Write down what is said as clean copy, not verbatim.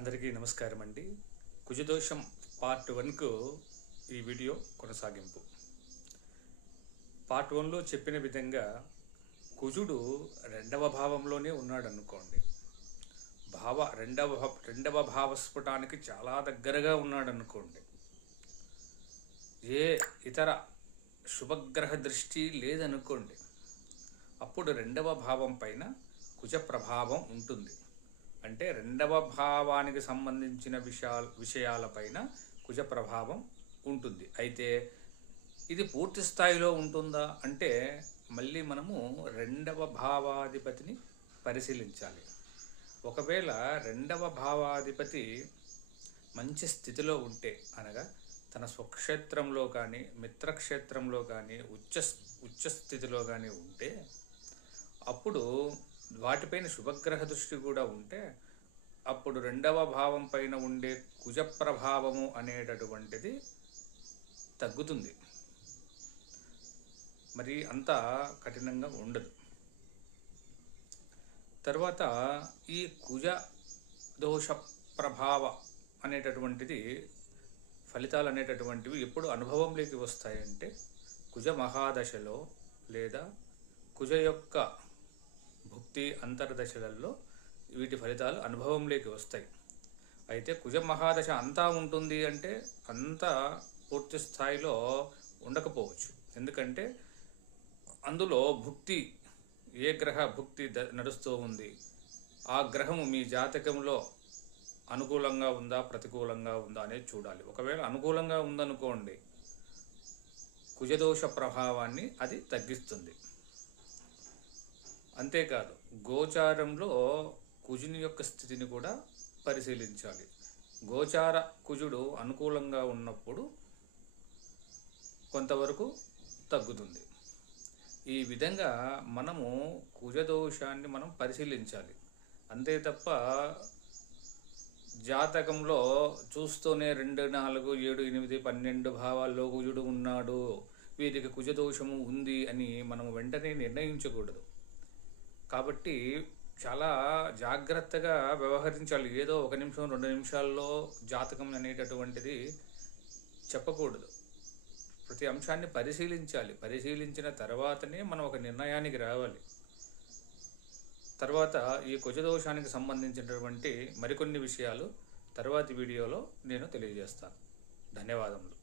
అందరికీ నమస్కారం అండి. కుజదోషం పార్ట్ 1కు ఈ వీడియో కొనసాగింపు. పార్ట్ 1లో చెప్పిన విధంగా కుజుడు రెండవ భావంలోనే ఉన్నాడు అనుకోండి. రెండవ భావస్ఫుటానికి చాలా దగ్గరగా ఉన్నాడు అనుకోండి. ఏ ఇతర శుభగ్రహ దృష్టి లేదనుకోండి, అప్పుడు రెండవ భావం పైన కుజ ప్రభావం ఉంటుంది. అంటే రెండవ భావానికి సంబంధించిన విషయాలపైన కుజ ప్రభావం ఉంటుంది. అయితే ఇది పూర్తి స్థాయిలో ఉంటుందా అంటే మళ్ళీ మనము రెండవ భావాధిపతిని పరిశీలించాలి. ఒకవేళ రెండవ భావాధిపతి మంచి స్థితిలో ఉంటే, అనగా తన స్వక్షేత్రంలో కానీ మిత్రక్షేత్రంలో కానీ ఉచ్చ స్థితిలో కానీ ఉంటే, అప్పుడు వాటిపైన శుభగ్రహ దృష్టి కూడా ఉంటే, అప్పుడు రెండవ భావం పైన ఉండే కుజ ప్రభావము అనేటటువంటిది తగ్గుతుంది. మరి అంత కఠినంగా ఉండదు. తర్వాత ఈ కుజ దోష ప్రభావ అనేటటువంటిది ఫలితాలు అనేటటువంటివి ఎప్పుడు అనుభవంలోకి వస్తాయంటే కుజ మహాదశలో లేదా కుజ యొక్క భుక్తి అంతర్దశలలో వీటి ఫలితాలు అనుభవంలోకి వస్తాయి. అయితే కుజ మహాదశ అంతా ఉంటుంది అంటే అంత పూర్తి స్థాయిలో ఉండకపోవచ్చు. ఎందుకంటే అందులో భుక్తి, ఏ గ్రహ భుక్తి నడుస్తూ ఉంది, ఆ గ్రహము మీ జాతకంలో అనుకూలంగా ఉందా ప్రతికూలంగా ఉందా అనేది చూడాలి. ఒకవేళ అనుకూలంగా ఉందనుకోండి, కుజదోష ప్రభావాన్ని అది తగ్గిస్తుంది. అంతేకాదు, గోచారంలో కుజుని యొక్క స్థితిని కూడా పరిశీలించాలి. గోచార కుజుడు అనుకూలంగా ఉన్నప్పుడు కొంతవరకు తగ్గుతుంది. ఈ విధంగా మనము కుజదోషాన్ని మనం పరిశీలించాలి. అంతే తప్ప జాతకంలో చూస్తూనే 2, 4, 7, 8, 12 భావాల్లో కుజుడు ఉన్నాడు, వీరికి కుజదోషము ఉంది అని మనం వెంటనే నిర్ణయించకూడదు. కాబట్టి చాలా జాగ్రత్తగా వ్యవహరించాలి. ఏదో 1 నిమిషం 2 నిమిషాల్లో జాతకం అనేటటువంటిది చెప్పకూడదు. ప్రతి అంశాన్ని పరిశీలించాలి. పరిశీలించిన తర్వాతనే మనం ఒక నిర్ణయానికి రావాలి. తర్వాత ఈ కుజదోషానికి సంబంధించినటువంటి మరికొన్ని విషయాలు తర్వాతి వీడియోలో నేను తెలియజేస్తాను. ధన్యవాదములు.